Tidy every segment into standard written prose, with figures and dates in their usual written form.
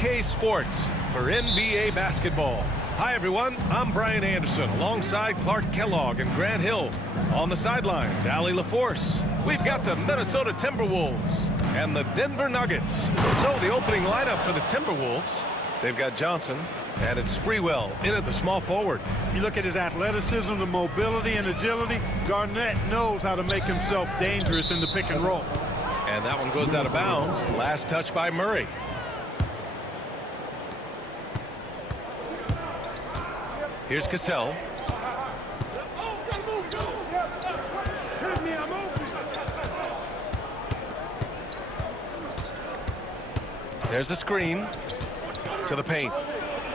2K Sports for NBA basketball. Hi, everyone. I'm Brian Anderson alongside Clark Kellogg and Grant Hill. On the sidelines, Allie LaForce. We've got the Minnesota Timberwolves and the Denver Nuggets. So the opening lineup for the Timberwolves, they've got Johnson, and it's Sprewell in at the small forward. You look at his athleticism, the mobility and agility. Garnett knows how to make himself dangerous in the pick and roll. And that one goes out of bounds. Last touch by Murray. Here's Cassell. There's a screen to the paint.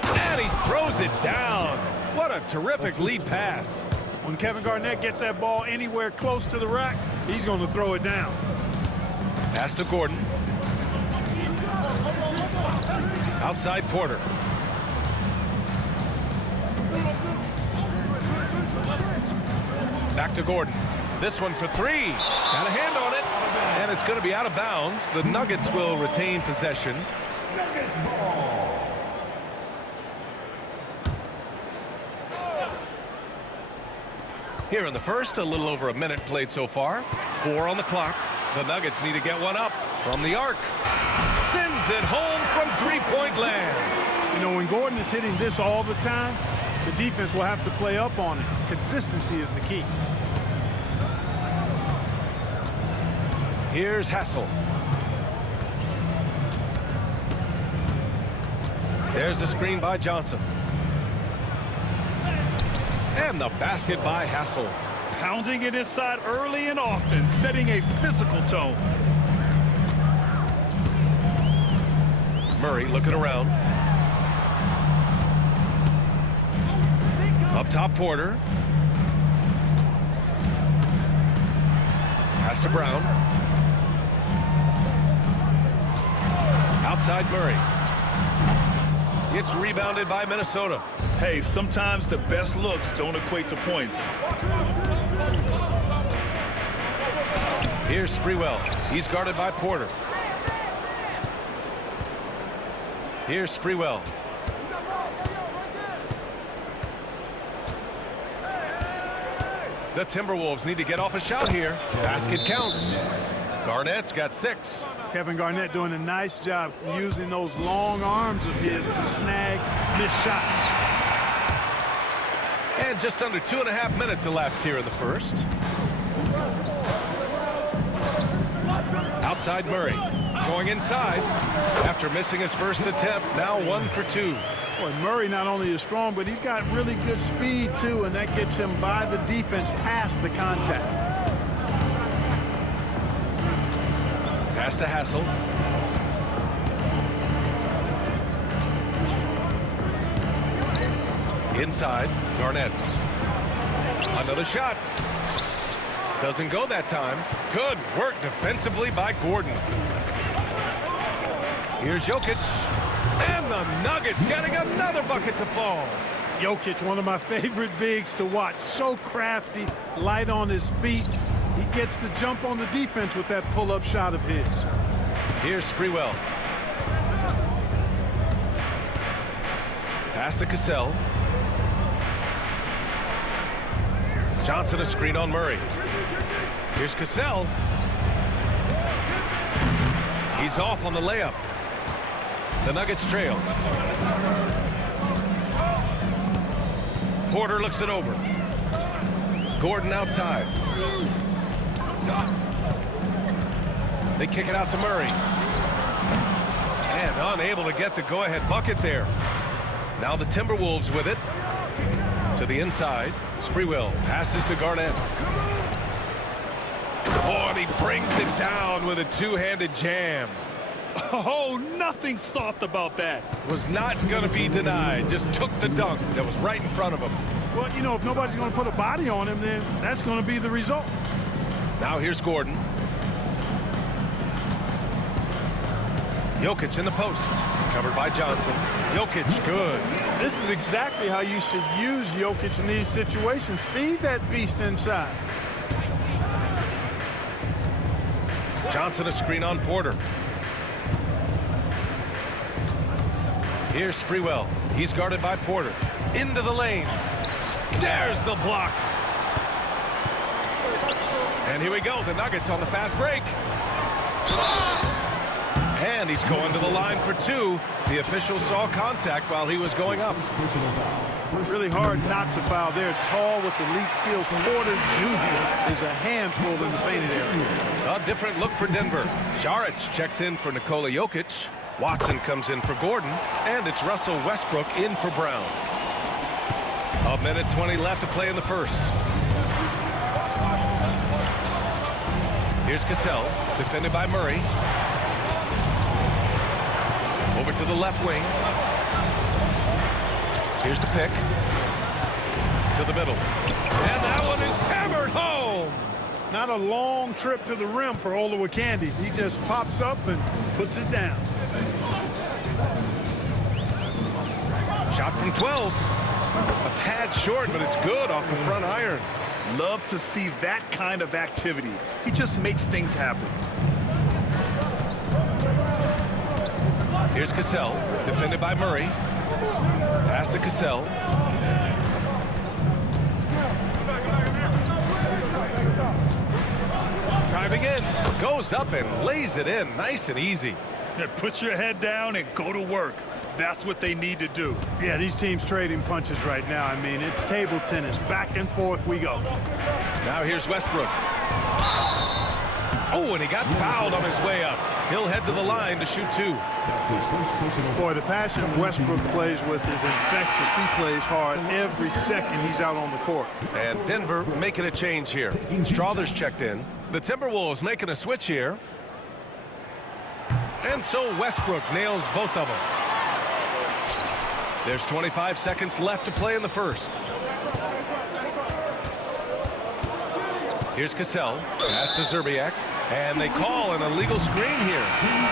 And he throws it down. What a terrific lead pass. When Kevin Garnett gets that ball anywhere close to the rack, he's going to throw it down. Pass to Gordon. Outside Porter. Back to Gordon. This one for three. Got a hand on it. And it's going to be out of bounds. The Nuggets will retain possession. Nuggets ball. Here in the first, a little over a minute played so far. 4 on the clock. The Nuggets need to get one up from the arc. Sends it home from three-point land. You know, when Gordon is hitting this all the time, the defense will have to play up on it. Consistency is the key. Here's Hassel. There's the screen by Johnson. And the basket by Hassel. Pounding it inside early and often, setting a physical tone. Murray looking around. Up top, Porter. Pass to Brown. Outside Murray. It's rebounded by Minnesota. Hey, sometimes the best looks don't equate to points. Here's Sprewell. He's guarded by Porter. Here's Sprewell. The Timberwolves need to get off a shot here. Basket counts. Garnett's got 6. Kevin Garnett doing a nice job using those long arms of his to snag missed shots. And just under 2.5 minutes elapsed here in the first. Outside Murray. Going inside. After missing his first attempt, now 1 for 2. Boy, Murray not only is strong, but he's got really good speed, too, and that gets him by the defense past the contact. Pass to Hassel. Inside, Garnett. Another shot. Doesn't go that time. Good work defensively by Gordon. Here's Jokic. And the Nuggets getting another bucket to fall. Jokic, one of my favorite bigs to watch. So crafty, light on his feet. He gets the jump on the defense with that pull-up shot of his. Here's Sprewell. Pass to Cassell. Johnson a screen on Murray. Here's Cassell. He's off on the layup. The Nuggets trail. Porter looks it over. Gordon outside. They kick it out to Murray. And unable to get the go-ahead bucket there. Now the Timberwolves with it. To the inside. Sprewell passes to Garnett. Oh, and he brings it down with a two-handed jam. Oh, nothing soft about that. Was not going to be denied. Just took the dunk that was right in front of him. Well, you know, if nobody's going to put a body on him, then that's going to be the result. Now here's Gordon. Jokic in the post. Covered by Johnson. Jokic, good. This is exactly how you should use Jokic in these situations. Feed that beast inside. Johnson a screen on Porter. Here's Sprewell. He's guarded by Porter. Into the lane. There's the block. And here we go. The Nuggets on the fast break. And he's going to the line for two. The official saw contact while he was going up. Really hard not to foul there. Tall with elite skills. Porter Jr. is a handful in the painted area. A different look for Denver. Šarić checks in for Nikola Jokic. Watson comes in for Gordon. And it's Russell Westbrook in for Brown. A minute 20 left to play in the first. Here's Cassell, defended by Murray. Over to the left wing. Here's the pick. To the middle. And that one is hammered home. Not a long trip to the rim for Olowokandi. He just pops up and puts it down. Shot from 12. A tad short, but it's good off the front iron. Love to see that kind of activity. He just makes things happen. Here's Cassell, defended by Murray. Pass to Cassell. Driving in, goes up and lays it in, nice and easy. Yeah, put your head down and go to work. That's what they need to do. Yeah, these teams trading punches right now. I mean, it's table tennis. Back and forth we go. Now here's Westbrook. Oh, and he got fouled on his way up. He'll head to the line to shoot two. Boy, the passion Westbrook plays with is infectious. He plays hard every second he's out on the court. And Denver making a change here. Strawther's checked in. The Timberwolves making a switch here. And so Westbrook nails both of them. There's 25 seconds left to play in the first. Here's Cassell. Pass to Szczerbiak. And they call an illegal screen here.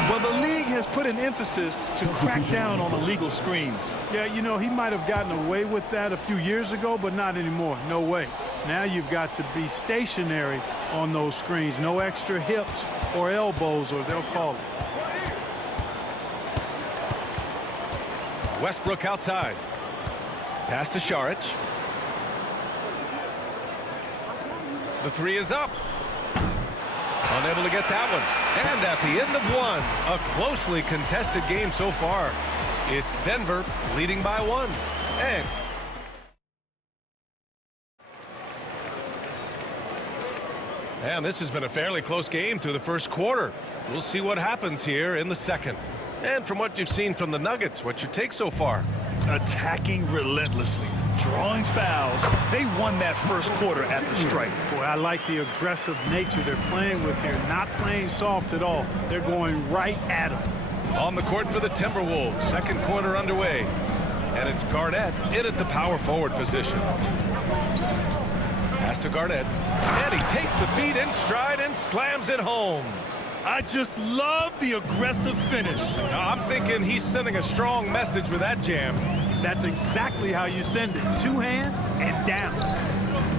Well, the league has put an emphasis to crack down on illegal screens. Yeah, you know, he might have gotten away with that a few years ago, but not anymore. No way. Now you've got to be stationary on those screens. No extra hips or elbows, or they'll call it. Westbrook outside. Pass to Šarić. The three is up. Unable to get that one. And at the end of one, a closely contested game so far. It's Denver leading by one. And this has been a fairly close game through the first quarter. We'll see what happens here in the second. And from what you've seen from the Nuggets, what's your take so far? Attacking relentlessly, drawing fouls. They won that first quarter at the stripe. Boy, I like the aggressive nature they're playing with here. Not playing soft at all. They're going right at them. On the court for the Timberwolves, second quarter underway. And it's Garnett in at the power forward position. Pass to Garnett. And he takes the feed in stride and slams it home. I just love the aggressive finish. I'm thinking he's sending a strong message with that jam. That's exactly how you send it. Two hands and down.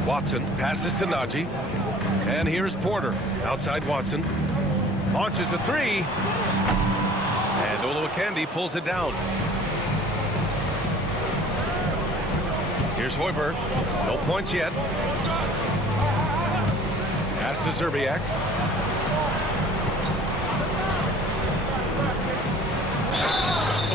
Watson passes to Najee. And here's Porter. Outside Watson. Launches a three. And Olowokandi pulls it down. Here's Hoiberg. No points yet. Pass to Szczerbiak.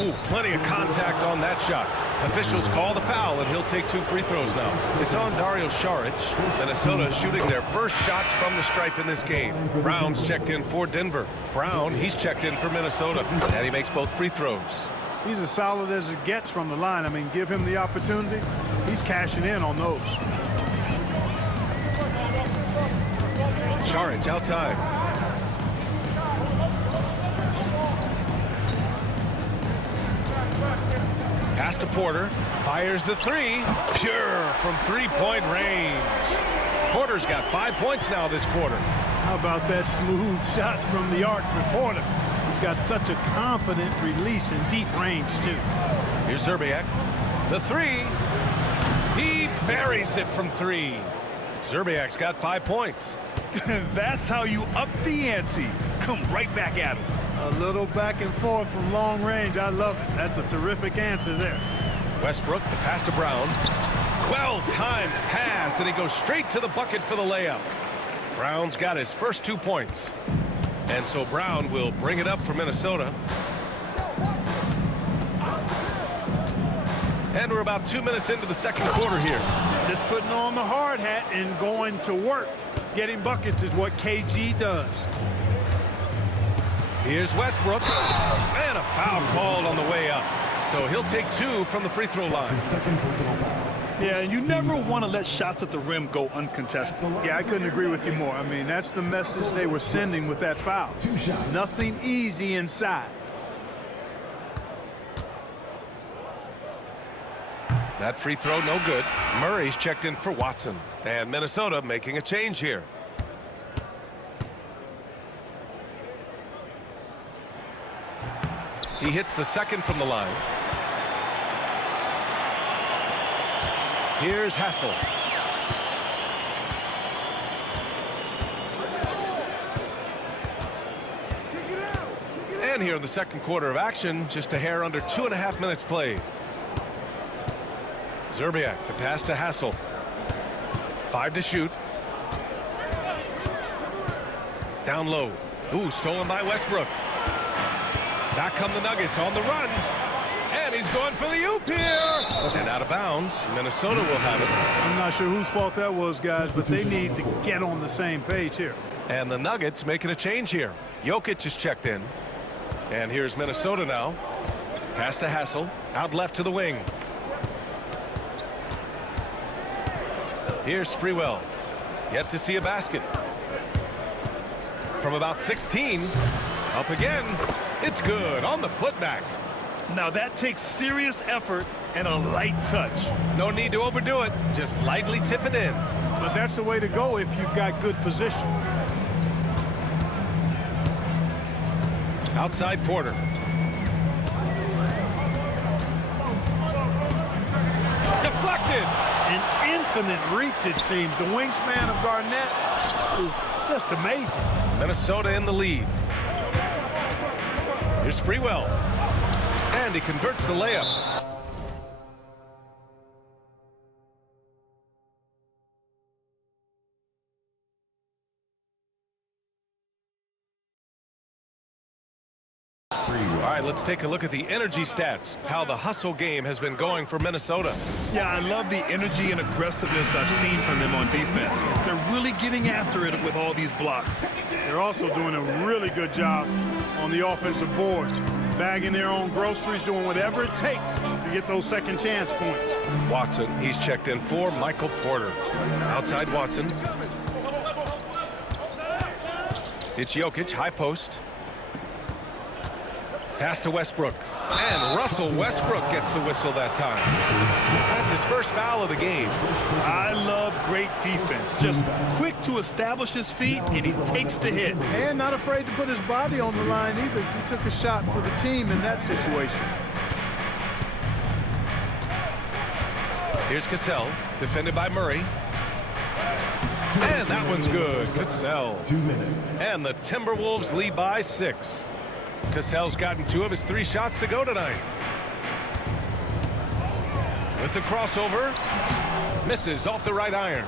Oh, plenty of contact on that shot. Officials call the foul, and he'll take two free throws now. It's on Dario Šarić. Minnesota shooting their first shots from the stripe in this game. Brown's checked in for Denver. Brown, he's checked in for Minnesota, and he makes both free throws. He's as solid as it gets from the line. I mean, give him the opportunity. He's cashing in on those. Šarić outside. Pass to Porter. Fires the three. Pure from three-point range. Porter's got 5 points now this quarter. How about that smooth shot from the arc for Porter? He's got such a confident release in deep range, too. Here's Szczerbiak. The three. He buries it from three. Szczerbiak's got 5 points. That's how you up the ante. Come right back at him. A little back and forth from long range. I love it. That's a terrific answer there. Westbrook, the pass to Brown. Well-timed pass, and he goes straight to the bucket for the layup. Brown's got his first 2 points. And so Brown will bring it up for Minnesota. And we're about 2 minutes into the second quarter here. Just putting on the hard hat and going to work. Getting buckets is what KG does. Here's Westbrook. And a foul called on the way up. So he'll take 2 from the free throw line. Yeah, and you never want to let shots at the rim go uncontested. Yeah, I couldn't agree with you more. I mean, that's the message they were sending with that foul. Nothing easy inside. That free throw no good. Murray's checked in for Watson. And Minnesota making a change here. He hits the second from the line. Here's Hassel. And here in the second quarter of action, just a hair under 2.5 minutes played. Zerbiak, the pass to Hassel. 5 to shoot. Down low. Ooh, stolen by Westbrook. Back come the Nuggets on the run. And he's going for the oop here. And out of bounds. Minnesota will have it. I'm not sure whose fault that was, guys, but they need to get on the same page here. And the Nuggets making a change here. Jokic is checked in. And here's Minnesota now. Pass to Hassel. Out left to the wing. Here's Sprewell. Yet to see a basket. From about 16. Up again. It's good on the putback. Now that takes serious effort and a light touch. No need to overdo it. Just lightly tip it in. But that's the way to go if you've got good position. Outside Porter. Deflected. An infinite reach, it seems. The wingspan of Garnett is just amazing. Minnesota in the lead. Here's Sprewell. And he converts the layup. All right, let's take a look at the energy stats, how the hustle game has been going for Minnesota. Yeah, I love the energy and aggressiveness I've seen from them on defense. They're really getting after it with all these blocks. They're also doing a really good job on the offensive boards, bagging their own groceries, doing whatever it takes to get those second chance points. Watson, he's checked in for Michael Porter. Outside Watson. It's Jokic, high post. Pass to Westbrook. And Russell Westbrook gets the whistle that time. That's his first foul of the game. I love great defense. Just quick to establish his feet, and he takes the hit. And not afraid to put his body on the line either. He took a shot for the team in that situation. Here's Cassell, defended by Murray. And that one's good. Cassell. 2 minutes. And the Timberwolves lead by 6. Cassell's gotten 2 of his 3 shots to go tonight. With the crossover. Misses off the right iron.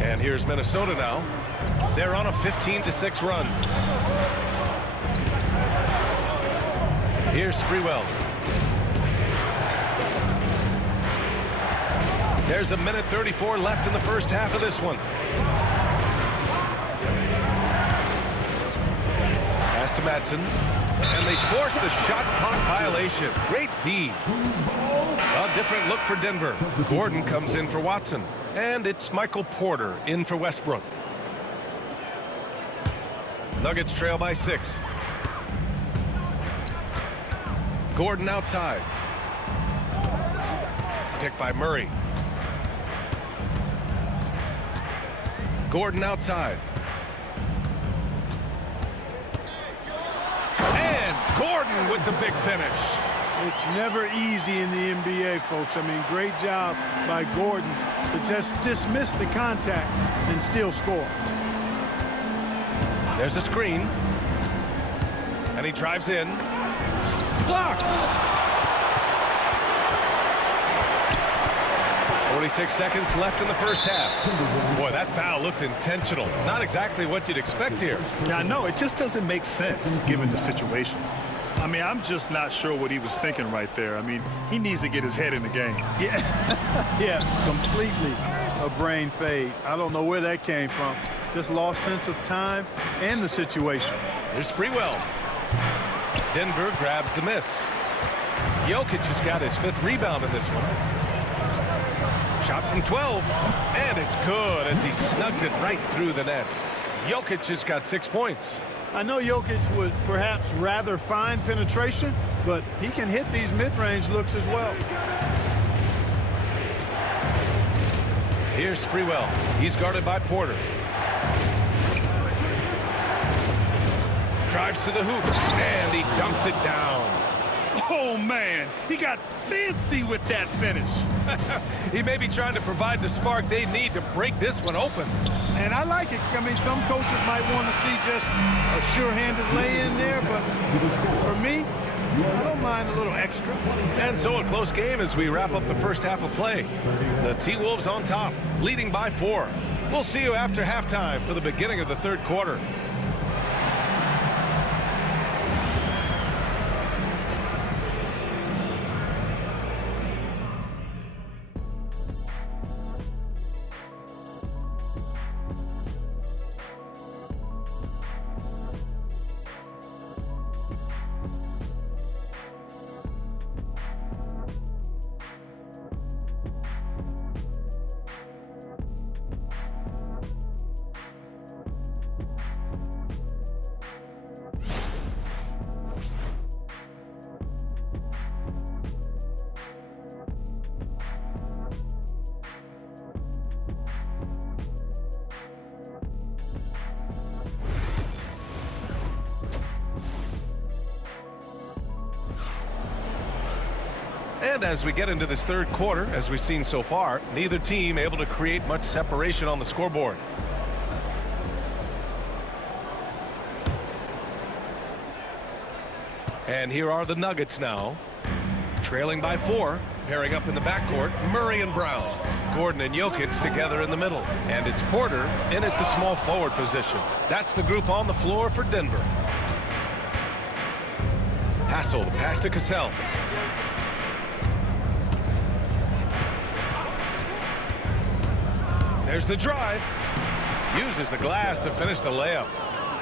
And here's Minnesota now. They're on a 15-6 run. Here's Sprewell. There's a minute 34 left in the first half of this one. Pass to Madsen. And they force the shot clock violation. Great D. A different look for Denver. Gordon comes in for Watson. And it's Michael Porter in for Westbrook. Nuggets trail by 6. Gordon outside. Picked by Murray. Gordon outside. And Gordon with the big finish. It's never easy in the NBA, folks. I mean, great job by Gordon to just dismiss the contact and still score. There's a screen. And he drives in. Blocked! 46 seconds left in the first half. Boy, that foul looked intentional. Not exactly what you'd expect here. Yeah, I know. It just doesn't make sense given the situation. I mean, I'm just not sure what he was thinking right there. I mean, he needs to get his head in the game. Yeah, yeah, completely a brain fade. I don't know where that came from. Just lost sense of time and the situation. Here's Sprewell. Denver grabs the miss. Jokic has got his 5th rebound in this one. Shot from 12, and it's good as he snugs it right through the net. Jokic just got 6 points. I know Jokic would perhaps rather find penetration, but he can hit these mid-range looks as well. Here's Sprewell. He's guarded by Porter. Drives to the hoop, and he dunks it down. Oh, man, he got fancy with that finish. He may be trying to provide the spark they need to break this one open. And I like it. I mean, some coaches might want to see just a sure-handed lay-in there, but for me, I don't mind a little extra. And so a close game as we wrap up the first half of play. The T-Wolves on top, leading by 4. We'll see you after halftime for the beginning of the third quarter. And as we get into this third quarter, as we've seen so far, neither team able to create much separation on the scoreboard. And here are the Nuggets now, trailing by 4, pairing up in the backcourt, Murray and Brown. Gordon and Jokic together in the middle. And it's Porter in at the small forward position. That's the group on the floor for Denver. Hassel, pass to Cassell. There's the drive. Uses the glass to finish the layup.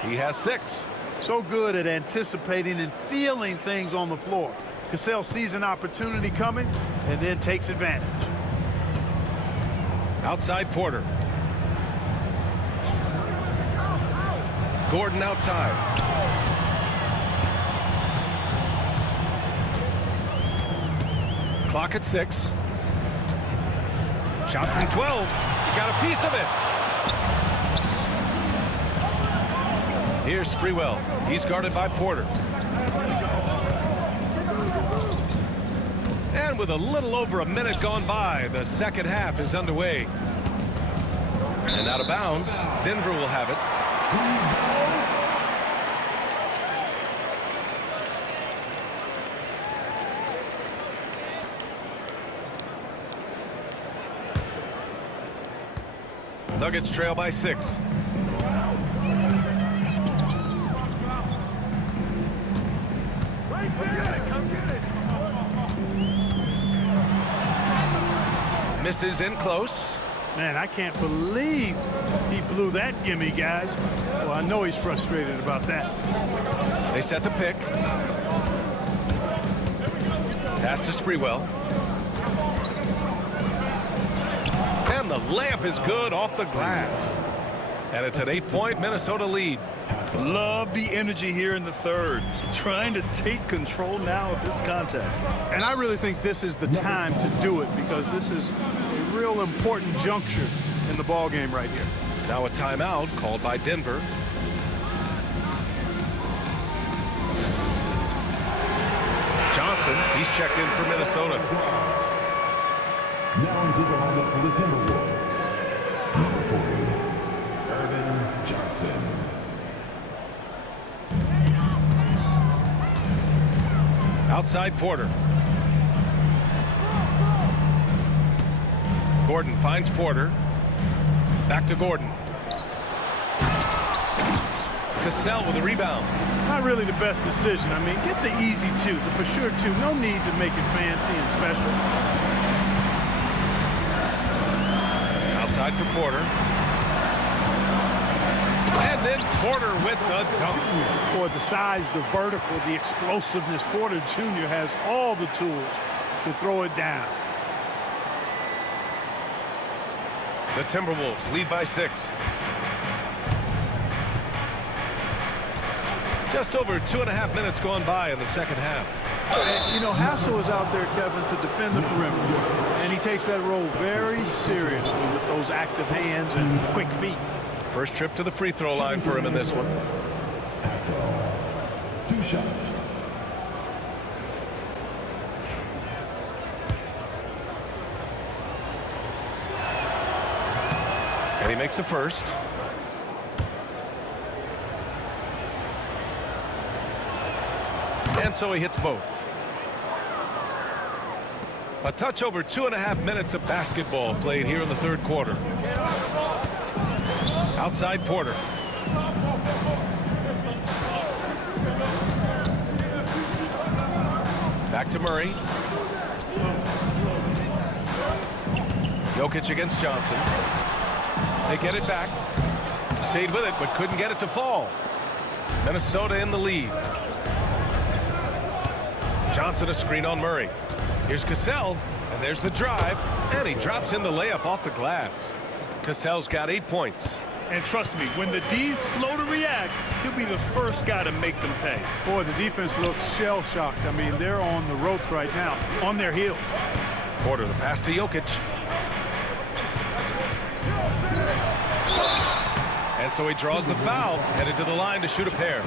He has 6. So good at anticipating and feeling things on the floor. Cassell sees an opportunity coming and then takes advantage. Outside Porter. Gordon outside. Clock at 6. Shot from 12. He got a piece of it. Here's Sprewell. He's guarded by Porter. And with a little over a minute gone by, the second half is underway. And out of bounds, Denver will have it. Nuggets trail by 6. Misses in close. Man, I can't believe he blew that gimme, guys. Well, I know he's frustrated about that. They set the pick. Pass to Sprewell. And the layup is good off the glass. And it's an 8-point Minnesota lead. Love the energy here in the third. Trying to take control now of this contest. And I really think this is the time to do it because this is a real important juncture in the ball game right here. Now a timeout called by Denver. Johnson, he's checked in for Minnesota. Now into the lineup for the Timberwolves. Number 40, Irvin Johnson. Outside Porter. Gordon finds Porter. Back to Gordon. Cassell with a rebound. Not really the best decision. I mean, get the easy two, the for sure two. No need to make it fancy and special. Outside for Porter. And then Porter with the dunk. Boy, the size, the vertical, the explosiveness. Porter Jr. has all the tools to throw it down. The Timberwolves lead by 6. Just over 2.5 minutes gone by in the second half. And, you know, Hassel is out there, Kevin, to defend the perimeter. And he takes that role very seriously with those active hands and quick feet. First trip to the free throw line for him in this one. Hassel. 2 shots. And he makes the first. And so he hits both. A touch over 2.5 minutes of basketball played here in the third quarter. Outside Porter. Back to Murray. Jokic against Johnson. They get it back. Stayed with it, but couldn't get it to fall. Minnesota in the lead. Johnson a screen on Murray. Here's Cassell, and there's the drive, and he drops in the layup off the glass. Cassell's got 8 points. And trust me, when the D's slow to react, he'll be the first guy to make them pay. Boy, the defense looks shell-shocked. I mean, they're on the ropes right now, on their heels. Porter, the pass to Jokic. And so he draws the foul, headed to the line to shoot a pair.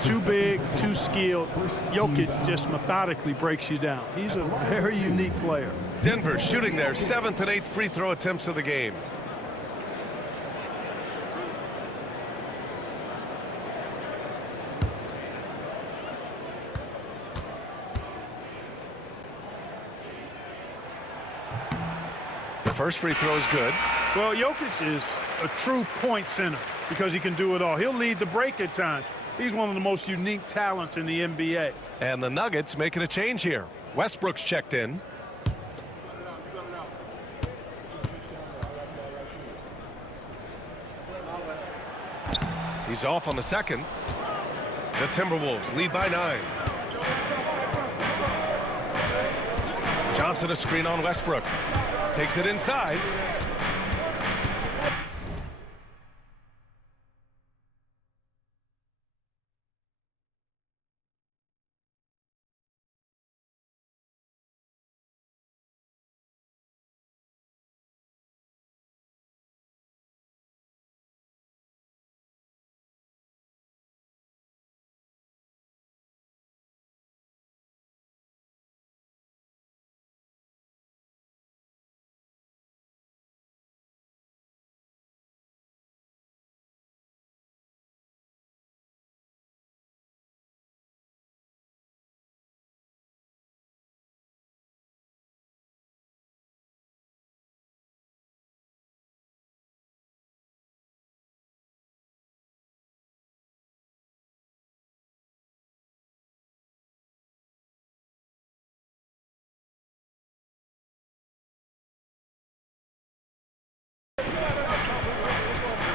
Too big, too skilled. Jokic just methodically breaks you down. He's a very unique player. Denver shooting their 7th and 8th free throw attempts of the game. The first free throw is good. Well, Jokic is a true point center because he can do it all. He'll lead the break at times. He's one of the most unique talents in the NBA. And the Nuggets making a change here. Westbrook's checked in. He's off on the second. The Timberwolves lead by 9. Johnson a screen on Westbrook. Takes it inside.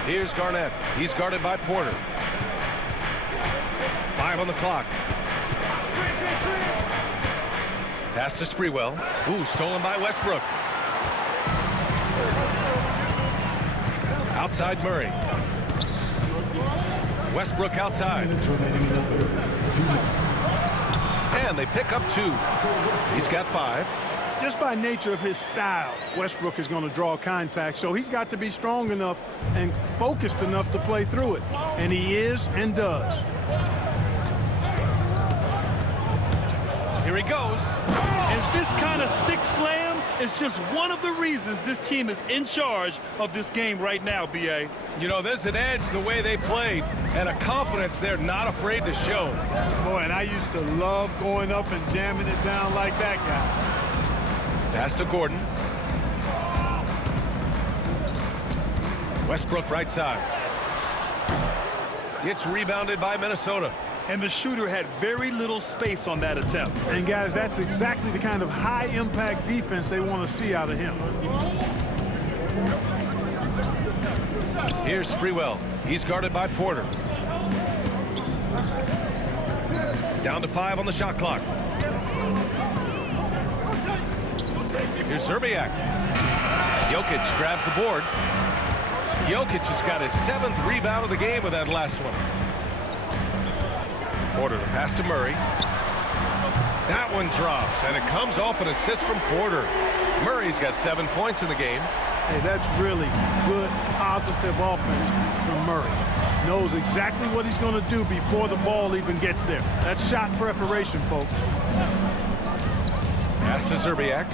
Here's Garnett. He's guarded by Porter. 5 on the clock. Pass to Sprewell. Ooh, stolen by Westbrook. Outside Murray. Westbrook outside. And they pick up 2. He's got 5. Just by nature of his style, Westbrook is going to draw contact, so he's got to be strong enough and focused enough to play through it. And he is and does. Here he goes. And this kind of sick slam is just one of the reasons this team is in charge of this game right now, B.A. You know, there's an edge the way they played and a confidence they're not afraid to show. Boy, and I used to love going up and jamming it down like that, guys. Pass to Gordon. Westbrook right side. It's rebounded by Minnesota. And the shooter had very little space on that attempt. And, guys, that's exactly the kind of high-impact defense they want to see out of him. Here's Sprewell. He's guarded by Porter. Down to 5 on the shot clock. Here's Zerbiak. Jokic grabs the board. Jokic has got his 7th rebound of the game with that last one. Porter to pass to Murray. That one drops, and it comes off an assist from Porter. Murray's got 7 points in the game. Hey, that's really good, positive offense from Murray. Knows exactly what he's going to do before the ball even gets there. That's shot preparation, folks. Pass to Zerbiak.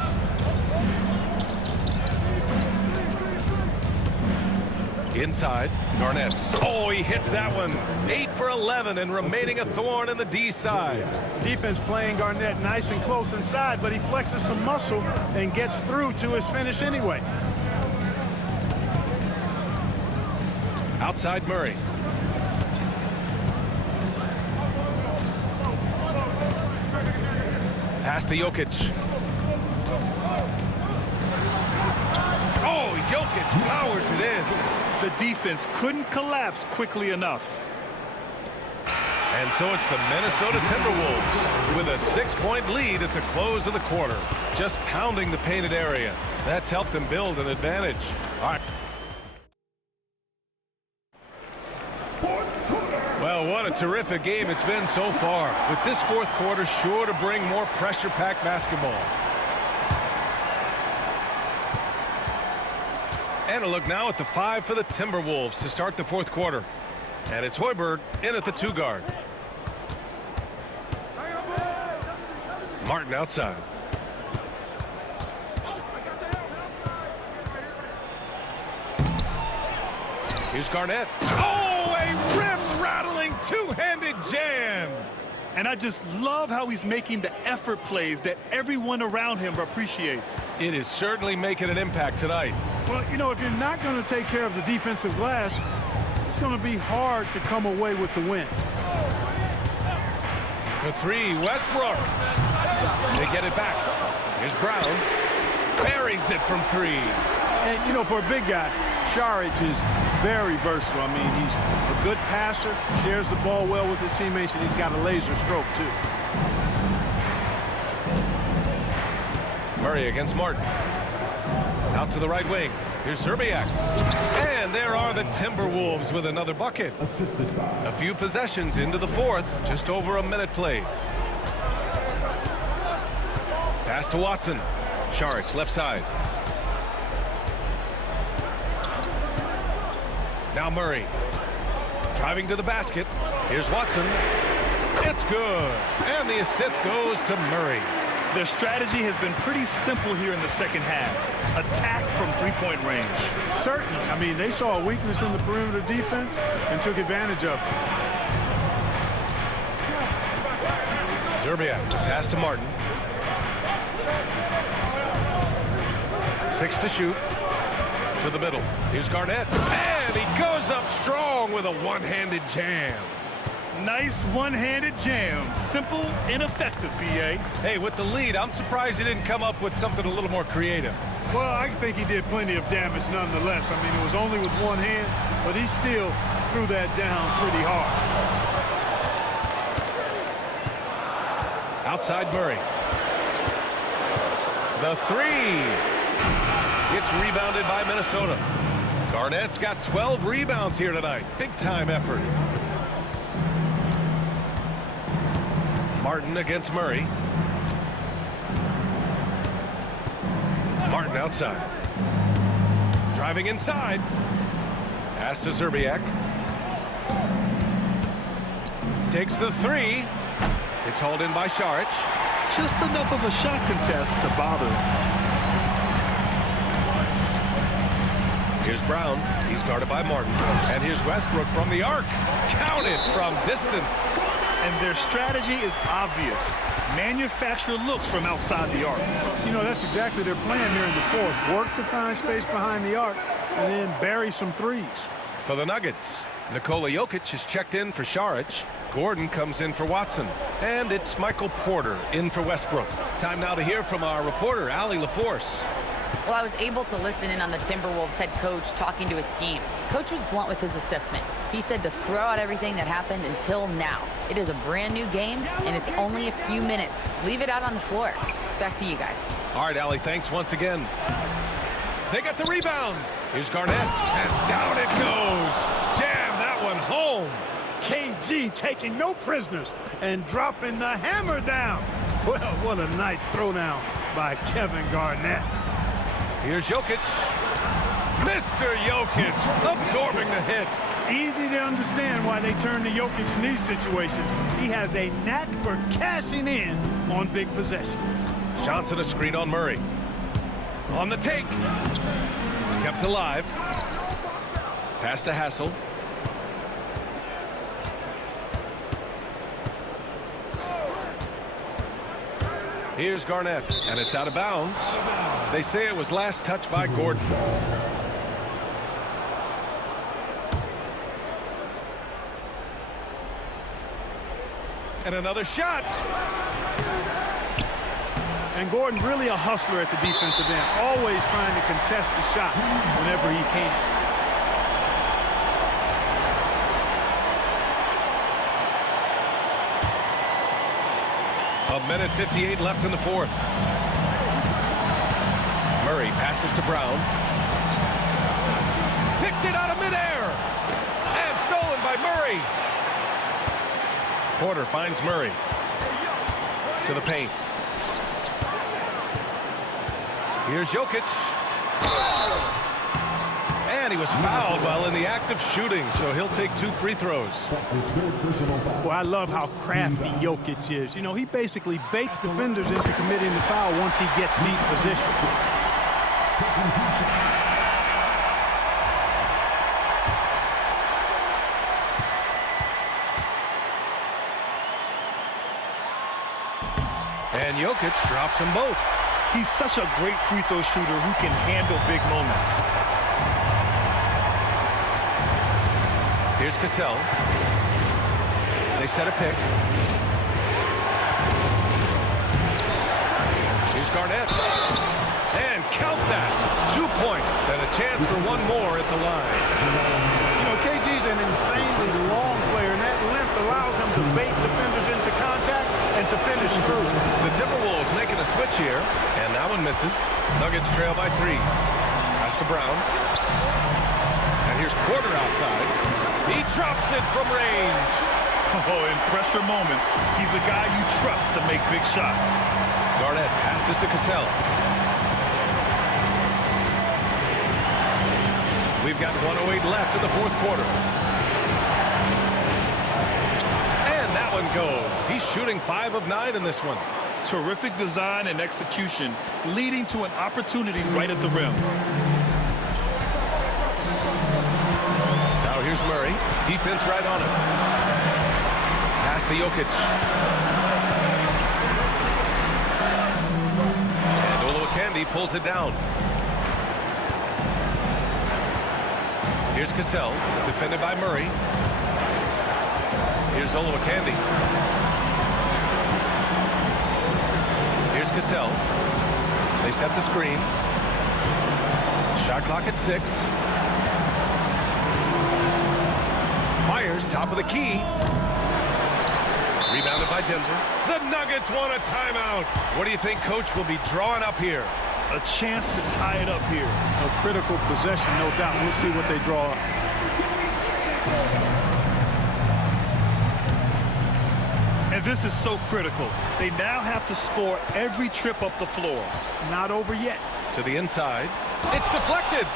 Inside, Garnett. Oh, he hits that one. 8 for 11 and remaining a thorn in the D side. Defense playing Garnett nice and close inside, but he flexes some muscle and gets through to his finish anyway. Outside Murray. Pass to Jokic. Oh, Jokic powers it in. The defense couldn't collapse quickly enough. And so it's the Minnesota Timberwolves with a 6-point lead at the close of the quarter. Just pounding the painted area. That's helped them build an advantage. All right. Well, what a terrific game it's been so far. With this fourth quarter sure to bring more pressure-packed basketball. And a look now at the 5 for the Timberwolves to start the fourth quarter. And it's Hoiberg in at the 2 guard. Martin outside. Here's Garnett. Oh, a rim-rattling two-handed jam. And I just love how he's making the effort plays that everyone around him appreciates. It is certainly making an impact tonight. Well, you know, if you're not going to take care of the defensive glass, it's going to be hard to come away with the win. For 3, Westbrook. They get it back. Here's Brown. Buries it from 3. And, you know, for a big guy, Saric is very versatile. I mean, he's a good passer, shares the ball well with his teammates, and he's got a laser stroke, too. Murray against Martin. Out to the right wing. Here's Zerbiak. And there are the Timberwolves with another bucket. Assisted by A few possessions into the fourth. Just over a minute played. Pass to Watson. Saric left side. Now Murray. Driving to the basket. Here's Watson. It's good. And the assist goes to Murray. Their strategy has been pretty simple here in the second half. Attack from three-point range. Certainly. I mean, they saw a weakness in the perimeter defense and took advantage of it. Zerbiak. Pass to Martin. 6 to shoot. To the middle. Here's Garnett. And he goes up strong with a one-handed jam. Nice one-handed jam. Simple and effective, B.A. Hey, with the lead, I'm surprised he didn't come up with something a little more creative. Well, I think he did plenty of damage nonetheless. I mean, it was only with one hand, but he still threw that down pretty hard. Outside Murray. The 3. It's rebounded by Minnesota. Garnett's got 12 rebounds here tonight. Big-time effort. Martin against Murray. Martin outside. Driving inside. Pass to Zerbiak. Takes the 3. It's hauled in by Saric. Just enough of a shot contest to bother him. Here's Brown. He's guarded by Martin. And here's Westbrook from the arc. Counted from distance. And their strategy is obvious. Manufacture looks from outside the arc. You know, that's exactly their plan here in the fourth. Work to find space behind the arc and then bury some threes. For the Nuggets, Nikola Jokic is checked in for Šarić. Gordon comes in for Watson. And it's Michael Porter in for Westbrook. Time now to hear from our reporter, Allie LaForce. Well, I was able to listen in on the Timberwolves head coach talking to his team. Coach was blunt with his assessment. He said to throw out everything that happened until now. It is a brand new game, and it's only a few minutes. Leave it out on the floor. Back to you guys. All right, Allie, thanks once again. They got the rebound. Here's Garnett, and down it goes. Jam that one home. KG taking no prisoners and dropping the hammer down. Well, what a nice throwdown by Kevin Garnett. Here's Jokic. Mr. Jokic absorbing the hit. Easy to understand why they turn to Jokic in these situations. He has a knack for cashing in on big possession. Johnson a screen on Murray. On the take. Kept alive. Pass to Hassel. Here's Garnett, and it's out of bounds. They say it was last touched by Gordon. And another shot. And Gordon really a hustler at the defensive end, always trying to contest the shot whenever he can. A minute 58 left in the fourth. Murray passes to Brown. Picked it out of midair. And stolen by Murray. Porter finds Murray. To the paint. Here's Jokic. And he was fouled while in the act of shooting, so he'll take 2 free throws. Well, I love how crafty Jokic is. You know, he basically baits defenders into committing the foul once he gets deep position. And Jokic drops them both. He's such a great free throw shooter who can handle big moments. Here's Cassell. They set a pick. Here's Garnett. And count that. 2 points and a chance for one more at the line. You know, KG's an insanely long player, and that length allows him to bait defenders into contact and to finish through. The Timberwolves making a switch here, and that one misses. Nuggets trail by 3. Pass to Brown. And here's Porter outside. He drops it from range. Oh, in pressure moments, he's a guy you trust to make big shots. Garnett passes to Cassell. We've got 1:08 left in the fourth quarter. And that one goes. He's shooting 5 of 9 in this one. Terrific design and execution, leading to an opportunity right at the rim. Now here's Murray. Defense right on him. Pass to Jokic. And Olowokandi pulls it down. Here's Cassell, defended by Murray. Here's Olowokandi. Here's Cassell. They set the screen. Shot clock at 6. Fires top of the key. Rebounded by Denver. The Nuggets want a timeout. What do you think Coach will be drawing up here? A chance to tie it up here. A critical possession, no doubt. We'll see what they draw up. And this is so critical. They now have to score every trip up the floor. It's not over yet. To the inside. It's deflected.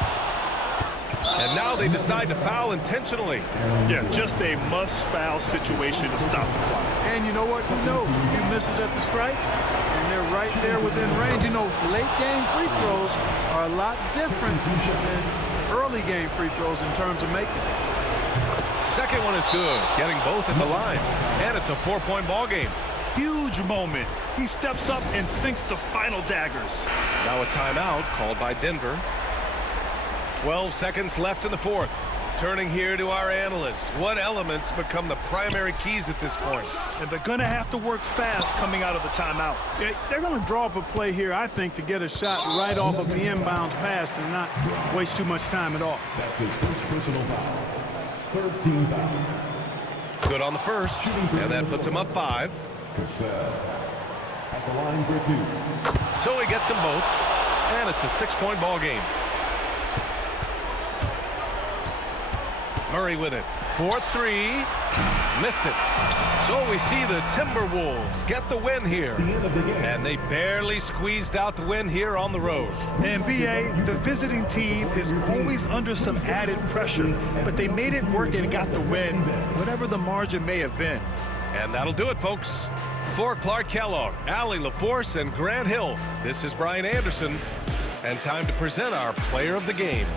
And now they decide to foul intentionally. Yeah, just a must-foul situation to stop the clock. And you know what? Who knows? A few misses at the strike, and they're right there within range. You know, late-game free throws are a lot different than early game free throws in terms of making it. Second one is good, getting both at the line. And it's a 4-point ball game. Huge moment. He steps up and sinks the final daggers. Now a timeout called by Denver. 12 seconds left in the fourth. Turning here to our analyst. What elements become the primary keys at this point? And they're going to have to work fast coming out of the timeout. They're going to draw up a play here, I think, to get a shot right off of the inbounds pass and not waste too much time at all. That's his first personal foul. 13 foul. Good on the first, and that puts him up 5. Cassell at the line for 2. So he gets them both, and it's a 6-point ball game. Murray with it. 4-3. Missed it. So we see the Timberwolves get the win here. And they barely squeezed out the win here on the road. NBA, the visiting team is always under some added pressure, but they made it work and got the win, whatever the margin may have been. And that'll do it, folks. For Clark Kellogg, Allie LaForce, and Grant Hill, this is Brian Anderson. And time to present our player of the game.